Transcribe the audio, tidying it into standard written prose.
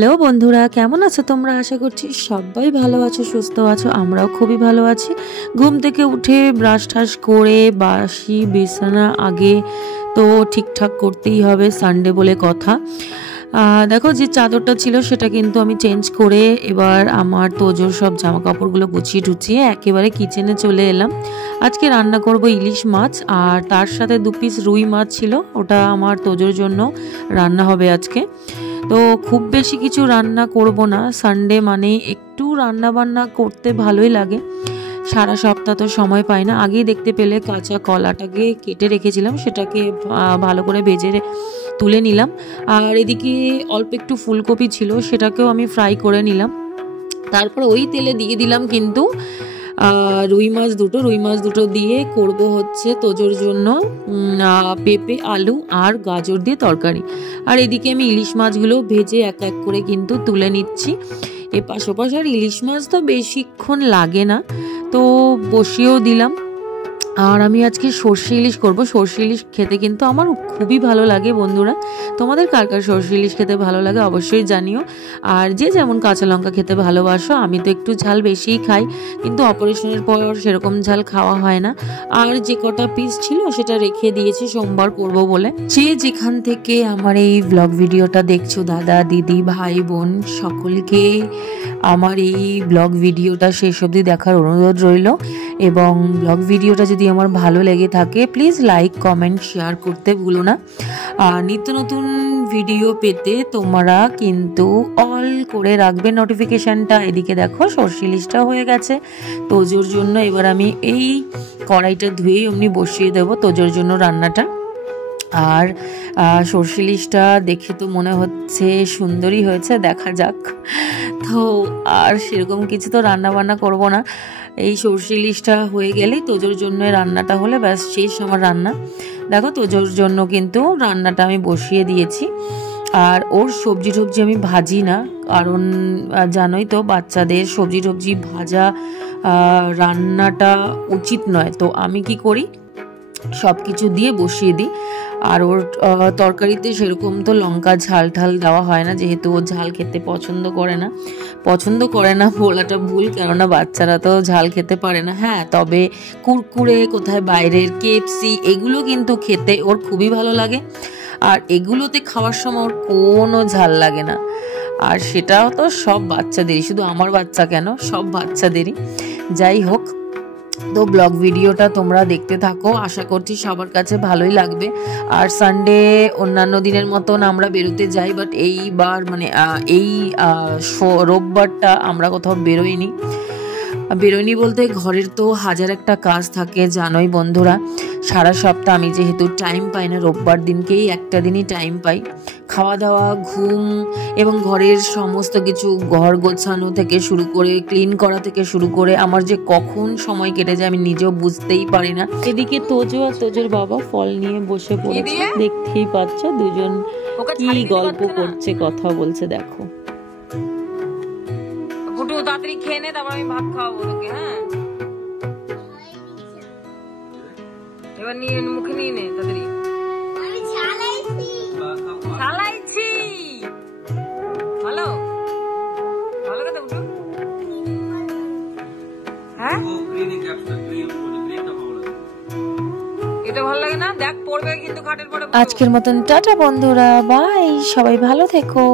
Hello বন্ধুরা, কেমন আছো তোমরা? আশা করছি সবাই ভালো আছো, সুস্থ আছো। আমরাও খুবই ভালো আছি। ঘুম থেকে উঠে ব্রাশ ঠাশ করে বাসি বিছানা আগে তো ঠিকঠাক করতেই হবে, সানডে বলে কথা। দেখো যে চাদরটা ছিল সেটা কিন্তু আমি চেঞ্জ করে এবার আমার তোজোর সব জামা কাপড়গুলো গুছিয়ে টুচিয়ে একেবারে কিচেনে চলে এলাম। আজকে রান্না করব ইলিশ মাছ, আর তার সাথে 2 পিস রুই মাছ ছিল, ওটা আমার তোজোর জন্য রান্না হবে আজকে। তো খুব বেশি কিছু রান্না করব না, সানডে মানে একটু রান্না বান্না করতে ভালোই লাগে। সারা সপ্তাহ তো সময় পাই না। আগেই দেখতে পেলে কাঁচা কলাটাকে কেটে রেখেছিলাম, সেটাকে ভালো করে ভেজে তুলে নিলাম। আর এদিকে অল্প একটু ফুলকপি ছিল, সেটাকেও আমি ফ্রাই করে নিলাম। তারপর ওই তেলে দিয়ে দিলাম কিন্তু রুই মাছ দুটো দিয়ে করব হচ্ছে তোজোর জন্য পেঁপে আলু আর গাজর দিয়ে তরকারি। আর এদিকে আমি ইলিশ মাছগুলো ভেজে এক এক করে কিন্তু তুলে নিচ্ছি এপাশ ওপাশ। আর ইলিশ মাছ তো বেশিক্ষণ লাগে না, তো বসিয়েও দিলাম। আর আমি আজকে সর্ষে ইলিশ করবো। সর্ষে ইলিশ খেতে কিন্তু আমার খুবই ভালো লাগে বন্ধুরা। তোমাদের কার কার সর্ষে ইলিশ খেতে ভালো লাগে অবশ্যই জানিও। আর যে যেমন কাঁচা লঙ্কা খেতে ভালোবাসো, আমি তো একটু ঝাল বেশিই খাই, কিন্তু অপারেশনের পর সেরকম ঝাল খাওয়া হয় না। আর যে কটা পিস ছিল সেটা রেখে দিয়েছি সোমবার করব বলে। যে যেখান থেকে আমার এই ব্লগ ভিডিওটা দেখছো, দাদা দিদি ভাই বোন সকলকে আমার এই ব্লগ ভিডিওটা শেষ অবধি দেখার অনুরোধ রইল। এবং ব্লগ ভিডিওটা যদি আমার ভালো লেগে থাকে প্লিজ লাইক কমেন্ট শেয়ার করতে ভুলো না। আর নিত্য নতুন ভিডিও পেতে তোমরা কিন্তু অল করে রাখবে নোটিফিকেশানটা। এদিকে দেখো সর্ষে ইলিশটা হয়ে গেছে তোজোর জন্য। এবার আমি এই কড়াইটা ধুয়েই অমনি বসিয়ে দেবো তোজোর জন্য রান্নাটা। আর সর্ষে ইলিশটা দেখে তো মনে হচ্ছে সুন্দরই হয়েছে, দেখা যাক। তো আর সেরকম কিছু তো রান্না বান্না করবো না, এই সর্ষে ইলিশটা হয়ে গেলেই তোজোর জন্য রান্নাটা হলে ব্যাস শেষ আমার রান্না। দেখো তোজোর জন্য কিন্তু রান্নাটা আমি বসিয়ে দিয়েছি। আর ওর সবজি টবজি আমি ভাজি না, কারণ জানোই তো বাচ্চাদের সবজি টবজি ভাজা রান্নাটা উচিত নয়। তো আমি কি করি, সব কিছু দিয়ে বসিয়ে দিই। আর ওর তরকারিতে সেরকম তো লঙ্কা ঝাল ঠাল দেওয়া হয় না, যেহেতু ও ঝাল খেতে পছন্দ করে না বলাটা ভুল, কেননা বাচ্চারা তো ঝাল খেতে পারে না। হ্যাঁ, তবে কুরকুরে কোথায় বাইরের কেএফসি এগুলো কিন্তু খেতে ওর খুবই ভালো লাগে। আর এগুলোতে খাওয়ার সময় ওর কোনো ঝাল লাগে না। আর সেটাও তো সব বাচ্চাদেরই, শুধু আমার বাচ্চা কেন, সব বাচ্চাদেরই। যাই হোক, তো ব্লগ ভিডিওটা তোমরা দেখতে থাকো, আশা করছি সবার কাছে ভালোই লাগবে। আর সানডে অন্যান্য দিনের মতন আমরা বেরোতে যাই, বাট এইবার মানে এই রোববারটা আমরা কোথাও বেরোইনি বলতে ঘরের তো হাজার একটা কাজ থাকে জানোই বন্ধুরা। সারা সপ্তাহ আমি যেহেতু টাইম পাই না, রোববার দিনকেই একটা দিনই টাইম পাই। খাওয়া দাওয়া, ঘুম এবং ঘরের সমস্ত কিছু, ঘর গোছানো থেকে শুরু করে ক্লিন করা থেকে শুরু করে আমার যে কখন সময় কেটে যায় আমি নিজেও বুঝতেই পারি না। এদিকে তোজো আর তোজোর বাবা ফল নিয়ে বসে পড়েছে, দেখতেই পাচ্ছ দুজন কি গল্প করছে, কথা বলছে। দেখো ফুটু তাড়াতাড়ি খেয়ে নে, তারপর আমি ভাত খাওয়াবো তোকে। হ্যাঁ, এবার নিয়ে মুখে নিয়ে নে তাড়াতাড়ি। চালাইছি ভালো ভালো কথা ফুটু। হ্যাঁ, এটা ভালো লাগে না, দেখ পড়বে কিন্তু খাটের পরে। আজকের মতন টাটা বন্ধুরা, বাই, সবাই ভালো থেকো।